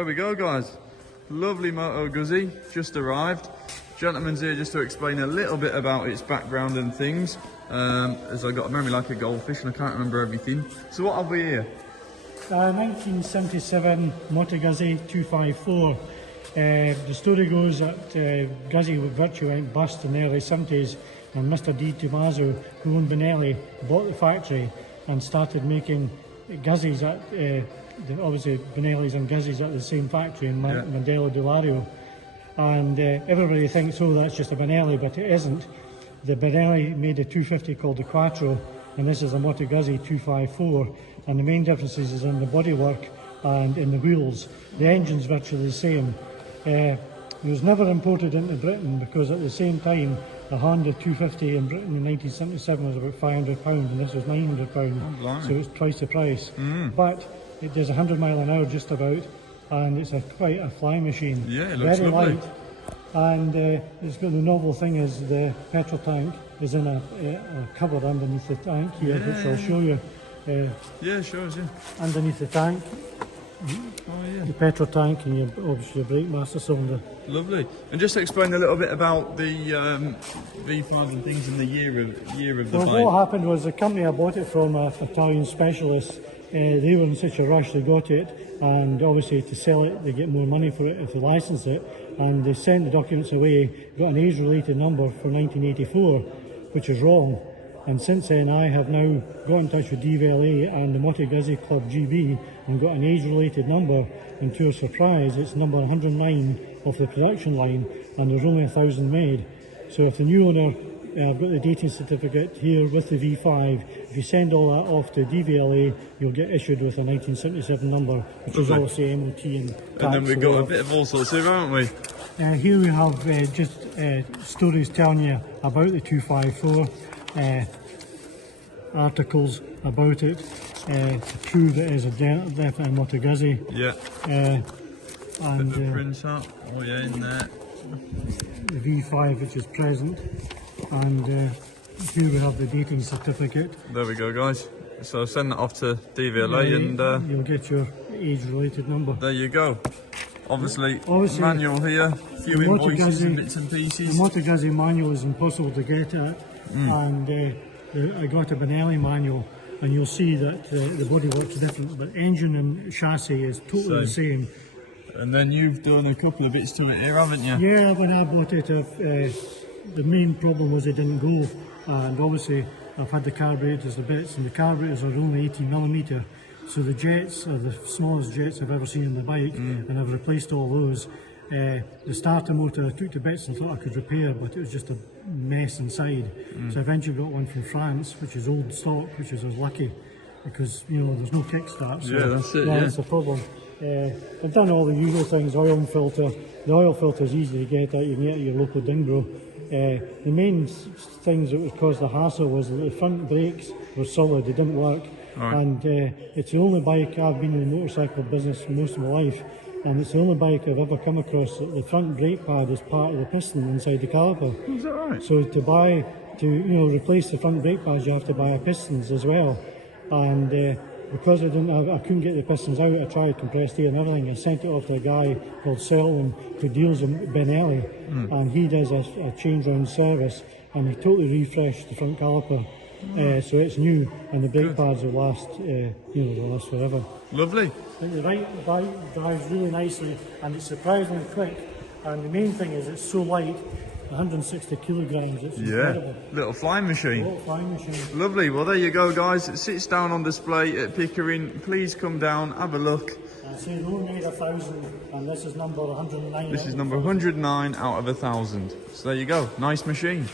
There we go, guys. Lovely Moto Guzzi, just arrived. Gentleman's here just to explain a little bit about its background and things. As I got a memory like a goldfish and I can't remember everything. So what have we here? 1977 Moto Guzzi 254. The story goes that Guzzi virtually went bust in the early 70s, and Mr. D. Tommaso, who owned Benelli, bought the factory and started making Guzzis at, obviously Benellis and Guzzis at the same factory in Mandello di Lario. And everybody thinks, oh, that's just a Benelli, but it isn't. The Benelli made a 250 called the Quattro, and this is a Moto Guzzi 254, and the main differences is in the bodywork and in the wheels. The engine's virtually the same. It was never imported into Britain because at the same time a Honda 250 in Britain in 1977 was about £500 and this was £900, so it's twice the price. But it does 100 mile an hour just about, and it's quite a flying machine. Yeah, it looks very lovely. light. And it's got the novel thing is the petrol tank is in a cupboard underneath the tank here, which I'll show you. Yeah, sure, yeah. Underneath the tank, the petrol tank, and obviously your brake master cylinder. Lovely. And just explain a little bit about the V5 and things in the year of the bike. What happened was the company I bought it from, Italian specialists, they were in such a rush, they got it, and obviously to sell it they get more money for it if they license it, and they sent the documents away, got an age-related number for 1984, which is wrong. And since then I have now got in touch with DVLA and the Moto Guzzi Club GB and got an age-related number, and to a surprise it's number 109 of the production line, and there's only 1,000 made. So if the new owner, I've got the dating certificate here with the V5, if you send all that off to DVLA you'll get issued with a 1977 number, which is obviously MOT and tax. And then we've got a bit of all sorts here, haven't we? Here we have just stories telling you about the 254. Articles about it to prove it is a definite Moto Guzzi. Yeah. And the print up. Oh yeah, in there. The V5 which is present, and here we have the dating certificate. There we go, guys. So send that off to DVLA and you'll get your age-related number. There you go. Obviously manual here, few invoices and bits and pieces. The Moto Guzzi manual is impossible to get at, and I got a Benelli manual, and you'll see that the bodywork's different, but engine and chassis is totally the same. And then you've done a couple of bits to it here, haven't you? Yeah, when I bought it, the main problem was it didn't go, and obviously I've had the carburetors, the bits, and the carburetors are only 18mm, so the jets are the smallest jets I've ever seen in the bike, and I've replaced all those. The starter motor I took to bits and thought I could repair, but it was just a mess inside. So I eventually got one from France, which is old stock, which is I was lucky, because you know there's no kickstart. So that's it. That's the problem. I've done all the usual things, oil and filter. The oil filter is easy to get out, you can get at your local Dingbro. The main things that would cause the hassle was that the front brakes were solid, they didn't work. And it's the only bike I've been in the motorcycle business for most of my life, and it's the only bike I've ever come across that the front brake pad is part of the piston inside the caliper. Is that right? So to replace the front brake pads you have to buy pistons as well. And because I couldn't get the pistons out, I tried compressed air and everything. I sent it off to a guy called Selwyn who deals in Benelli, and he does a change round service, and he totally refreshed the front caliper. So it's new, and the brake pads will last, they'll last forever. Lovely. The bike drives really nicely, and it's surprisingly quick. And the main thing is it's so light, 160 kilograms. It's incredible. Little flying machine. Little flying machine. Lovely. Well, there you go, guys. It sits down on display at Pickering. Please come down, have a look. I say they only made 1,000, and this is number 109. This is number 109 out of 1,000. So there you go. Nice machine.